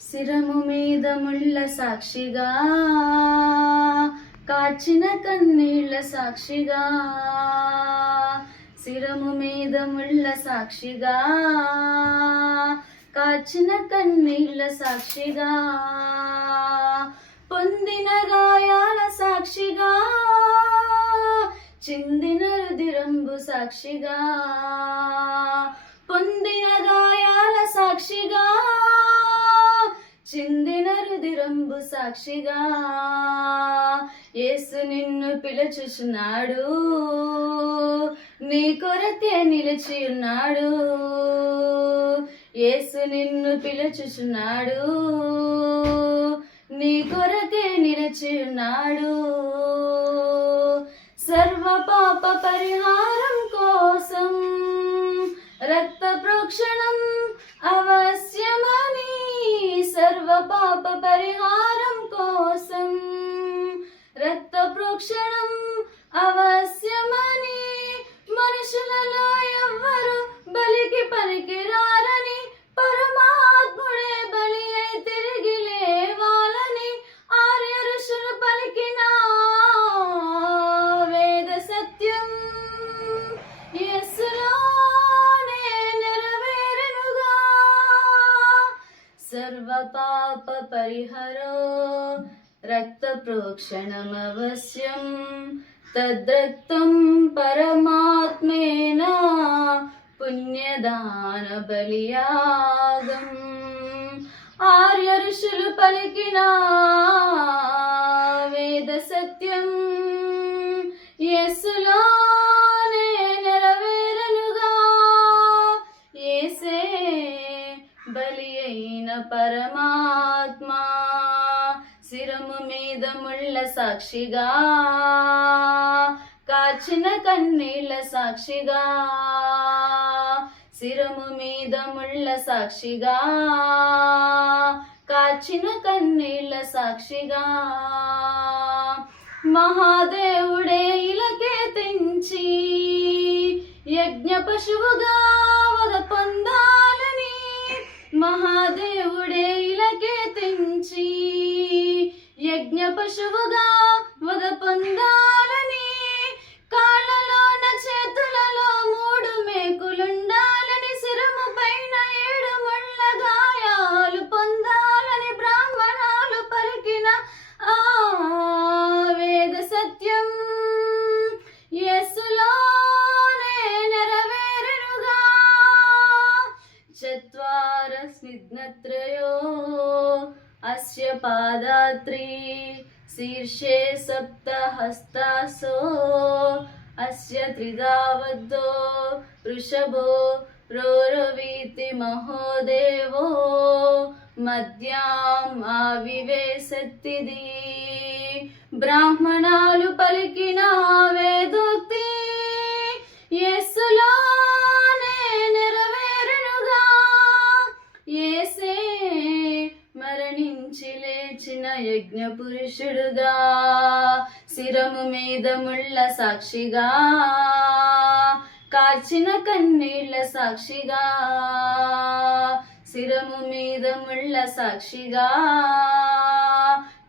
శిరము మీద ముళ్ళ సాక్షిగా, కాచిన కన్నీళ్ళ సాక్షిగా, శిరము మీద ముళ్ళ సాక్షిగా, కాచిన కన్నీళ్ళ సాక్షిగా, పొందిన గాయాల సాక్షిగా, చిందిన రుధిరంబు సాక్షిగా, పొందిన గాయాల సాక్షిగా, చిందిన రుధిరంబు సాక్షిగా, యేసు నిన్ను పిలుచుచున్నాడు, నీ కొరకే నిలిచి ఉన్నాడు. యేసు నిన్ను పిలుచుచున్నాడు, నీ కొరకే నిలిచి ఉన్నాడు. సర్వ పాప పరిహారం కోసం రక్త ప్రోక్షణం అవశ్యమని, సర్వ పాప పరిహారం కోసం రక్త ప్రోక్షణం అవశ్యమని, మనుషులలో ఎవ్వరు బలికి పనికిరారని, పరమాత్ముడే బలి అయి తిరిగి లేవాలని ఆర్య ఋషులు పలికిన వేద సత్యం యేసులోనే నెరవేరెనుగా. సర్వ పాప పరిహరో రక్త ప్రోక్షణమవశ్యం, తద్రక్తం పరమాత్మేన పుణ్యదాన బలియాగం. ఆర్య ఋషులు పలికిన వేద సత్యం యేసులోనే నెరవేరెనుగా. యేసే బలి అయిన పరమాత్మ, శిరము మీద ముళ్ళ సాక్షిగా, కాచిన కన్నీళ్ళ సాక్షిగా, శిరము మీద ముళ్ళ సాక్షిగా, కాచిన కన్నీళ్ళ సాక్షిగా, మహాదేవుడే ఇలకే తెంచి యజ్ఞ పశువుగా వద పొందాలని, మహాదేవుడే ఇలకే తెంచి యజ్ఞ పశువుగా వద పొందాలని, కాళ్ళలోన చేతులలో 3 మేకులుండాలని, శిరము పైన 7 ముళ్ళ గాయాలు పొందాలని బ్రాహ్మణాలు పలికిన ఆ వేద సత్యం యేసులోనే నెరవేరెనుగా. చత్వార స్నిగ్ధత్రయో అస్య పాదాత్రి, శీర్షే సప్త హస్తాసో అస్య త్రిదావద్దో, వృషభో రోరవీతి మహోదేవో, మధ్యాం ఆవివేశత్తిది. బ్రాహ్మణాలు పలికిన వేదోక్తి యేసులోనే నెరవేరునుగా. యేసే మరణించి లేచిన యజ్ఞ పురుషుడుగా, శిరము మీద ముళ్ళ సాక్షిగా, కాచిన కన్నీళ్ళ సాక్షిగా, శిరము మీద ముళ్ళ సాక్షిగా,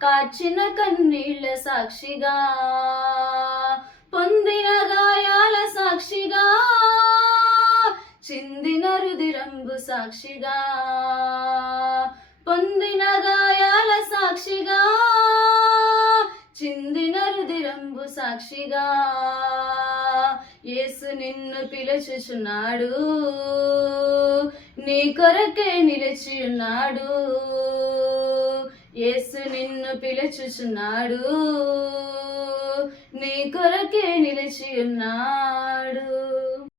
కాచిన కన్నీళ్ళ సాక్షిగా, పొందిన గాయాల సాక్షిగా, చిందిన రుధిరంబు సాక్షిగా, పొందిన గాయాల సాక్షిగా, చిందిన రుధిరంబు సాక్షిగా, యేసు నిన్ను పిలుచుచున్నాడు, నీ కొరకే నిలిచి ఉన్నాడు. యేసు నిన్ను పిలుచుచున్నాడు, నీ కొరకే నిలిచి ఉన్నాడు.